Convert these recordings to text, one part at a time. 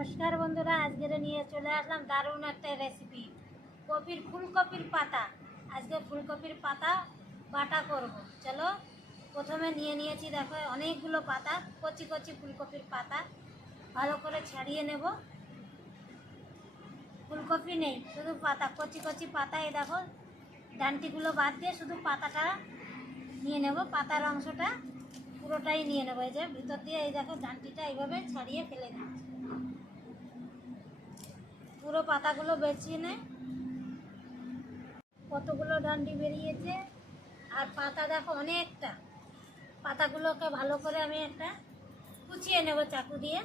নমস্কার বন্ধুরা, আজকের নিয়ে চলে আসলাম দারুণ একটা রেসিপি কপির ফুলকপির পাতা। আজকে ফুলকপির পাতা বাটা করব। চলো, প্রথমে নিয়ে নিয়েছি দেখো অনেকগুলো পাতা, কচি কচি ফুলকপির পাতা। ভালো করে ছাড়িয়ে নেব। ফুলকপি নেই, শুধু পাতা, কচি কচি পাতা। এই দেখো, ডান্টিগুলো বাদ দিয়ে শুধু পাতাটা নিয়ে নেব। পাতার অংশটা পুরোটাই নিয়ে নেব। এই যে ভিতর দিয়ে, এই দেখো, ডান্টিটা এইভাবে ছাড়িয়ে ফেলে দিচ্ছি। পুরো পাতাগুলো বেছিয়ে নে। কতগুলো ডান্ডি বেরিয়েছে, আর পাতা দেখো অনেকটা। পাতাগুলোকে ভালো করে আমি একটা কুচিয়ে নেব চাকু দিয়ে।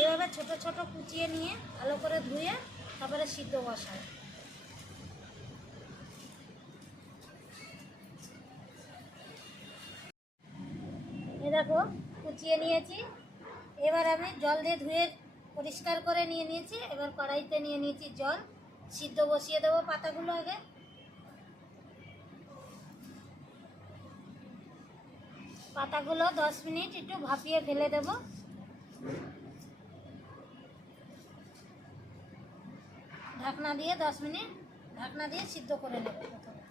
এভাবে ছোট ছোট কুচিয়ে নিয়ে ভালো করে ধুয়ে তারপরে সিদ্ধ বসায় এ দেখো কুচিয়ে নিয়েছি। এবার আমি জল দিয়ে ধুয়ে পরিষ্কার করে নিয়ে নিয়েছি। এবার কড়াইতে নিয়ে নিয়েছি জল। সিদ্ধ বসিয়ে দেবো পাতাগুলো আগে। পাতাগুলো দশ মিনিট একটু ভাপিয়ে ফেলে দেব। ঢাকনা দিয়ে দশ মিনিট ঢাকনা দিয়ে সিদ্ধ করে নেব প্রথমে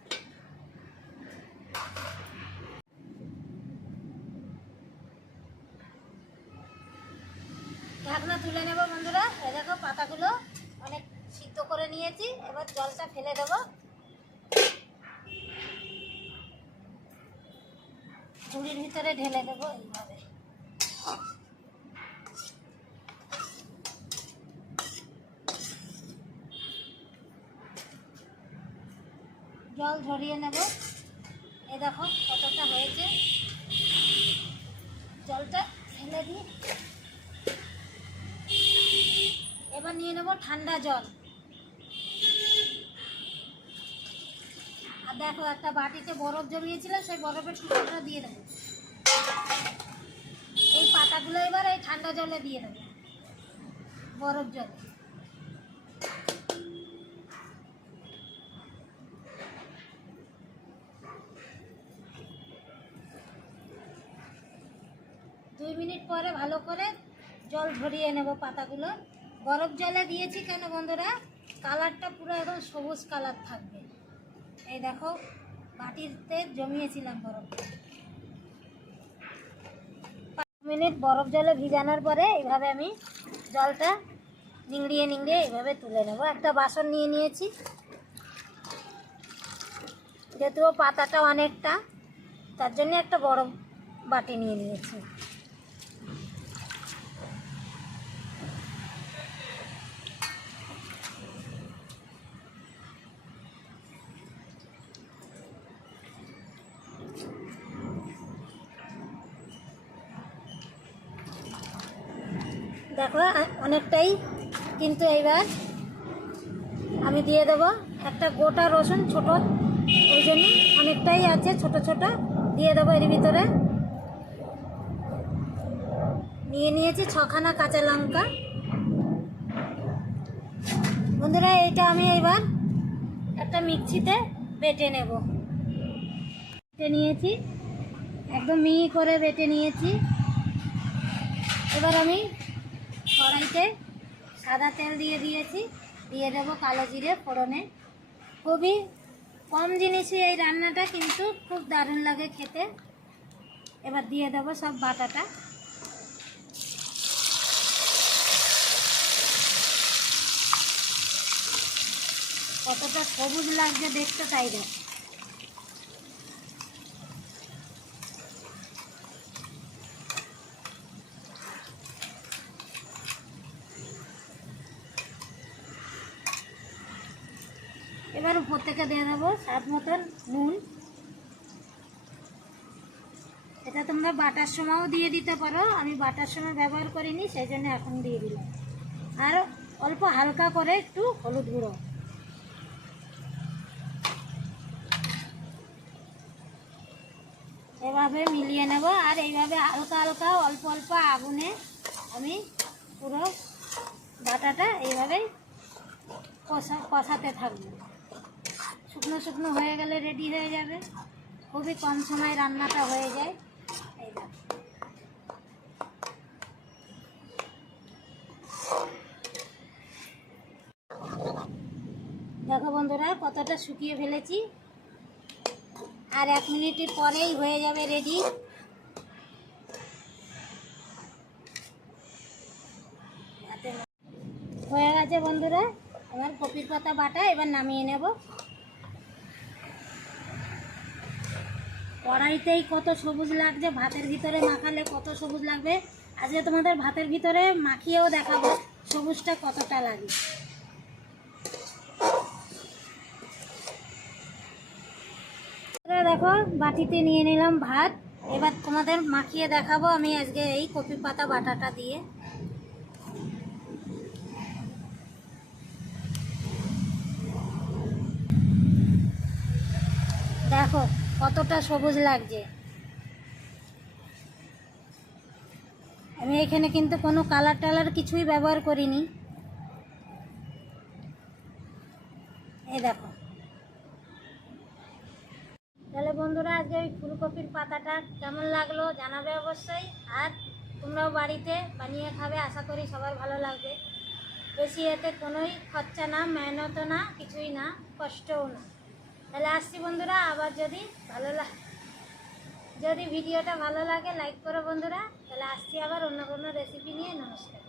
ঢাকনা তুলে নেব বন্ধুরা এই দেখো পাতাগুলো অনেক সিদ্ধ করে নিয়েছি। এবার জলটা ফেলে দেবো। ঝুড়ির ভিতরে ঢেলে দেবো এইভাবে। জল ঝরিয়ে নেব। এ দেখো কতটা হয়েছে। জলটা ফেলে দিই। এবার নিয়ে নেব ঠান্ডা জল। আর দেখো, একটা বাটিতে বরফ জমিয়েছিল, সেই বরফের টুকরোটা দিয়ে দেবো। এই পাতাগুলো এবার এই ঠান্ডা জলে দিয়ে দেবো, বরফ জলে। দুই মিনিট পরে ভালো করে জল ঝরিয়ে নেব পাতাগুলো। বরফ জলে দিয়েছি কেন বন্ধুরা? কালারটা পুরো একদম সবুজ কালার থাকবে। এই দেখো, বাটিতে জমিয়েছিলাম বরফ। পাঁচ মিনিট বরফ জলে ভিজানোর পরে এইভাবে আমি জলটা নিংড়িয়ে নিংড়িয়ে এইভাবে তুলে নেব। একটা বাসন নিয়ে নিয়েছি। যেহেতু পাতাটা অনেকটা, তার জন্য একটা বড় বাটি নিয়ে নিয়েছি। দেখো অনেকটাই। কিন্তু এইবার আমি দিয়ে দেবো একটা গোটা রসুন ছোট ওই জন্য অনেকটাই আছে, ছোট ছোট। দিয়ে দেবো এর ভিতরে। নিয়ে নিয়েছি ছখানা কাঁচা লঙ্কা। বন্ধুরা, এইটা আমি এবার একটা মিক্সিতে বেটে নেব। বেটে নিয়েছি। একদম মিহি করে বেটে নিয়েছি। এবার আমি কড়াইতে সাদা তেল দিয়ে দিয়েছি। দিয়ে দেবো কালো জিরে ফোড়নে। খুবই কম জিনিসই এই রান্নাটা, কিন্তু খুব দারুণ লাগে খেতে। এবার দিয়ে দেবো সব বাটাটা। কতটা সবুজ লাগছে দেখতে, তাই দেখ। এবার উপর থেকে দিয়ে দেবো স্বাদ মতন নুন। এটা তোমরা বাটার সময়ও দিয়ে দিতে পারো। আমি বাটার সময় ব্যবহার করিনি, সেই জন্য এখন দিয়ে দিলাম। আর অল্প হালকা করে একটু হলুদ গুঁড়ো। এভাবে মিলিয়ে নেব, আর এইভাবে হালকা হালকা অল্প অল্প আগুনে আমি পুরো বাটাটা এইভাবেই কষা কষাতে থাকব। শুকনো শুকনো হয়ে গেলে রেডি হয়ে যাবে। খুবই কম সময় রান্নাটা হয়ে যায়। দেখো। বন্ধুরা, কতটা শুকিয়ে ফেলেছি। আর এক মিনিটের পরেই হয়ে যাবে রেডি হয়ে গেছে বন্ধুরা আমার কপির পাতা বাটা এবার নামিয়ে নেব। কড়াইতেই কত সবুজ লাগছে, ভাতের ভিতরে মাখালে কত সবুজ লাগবে? আজকে তোমাদের ভাতের ভিতরে মাখিয়েও দেখাবো, সবুজটা কতটা লাগে। দেখো, বাটিতে নিয়ে নিলাম ভাত। এবার তোমাদের মাখিয়ে দেখাবো আমি আজকে এই কপি পাতা বাটাটা দিয়ে। দেখো কতটা সবুজ লাগছে। আমি এখানে কিন্তু কোনো কালার টালার কিছুই ব্যবহার করিনি। এই দেখো। তাহলে বন্ধুরা, আজকে ওই ফুলকপির পাতাটা কেমন লাগল জানাবে অবশ্যই। আর তোমরাও বাড়িতে বানিয়ে খাবে, আশা করি সবার ভালো লাগবে। বেশি এতে কোনোই খরচা না, মেহনতও না, কিছুই না, কষ্টও না। তাহলে আসছি বন্ধুরা, আবার যদি ভালো লাগে যদি ভিডিওটা ভালো লাগে লাইক করো বন্ধুরা, তাহলে আসছি আবার অন্য কোনো রেসিপি নিয়ে, নমস্কার।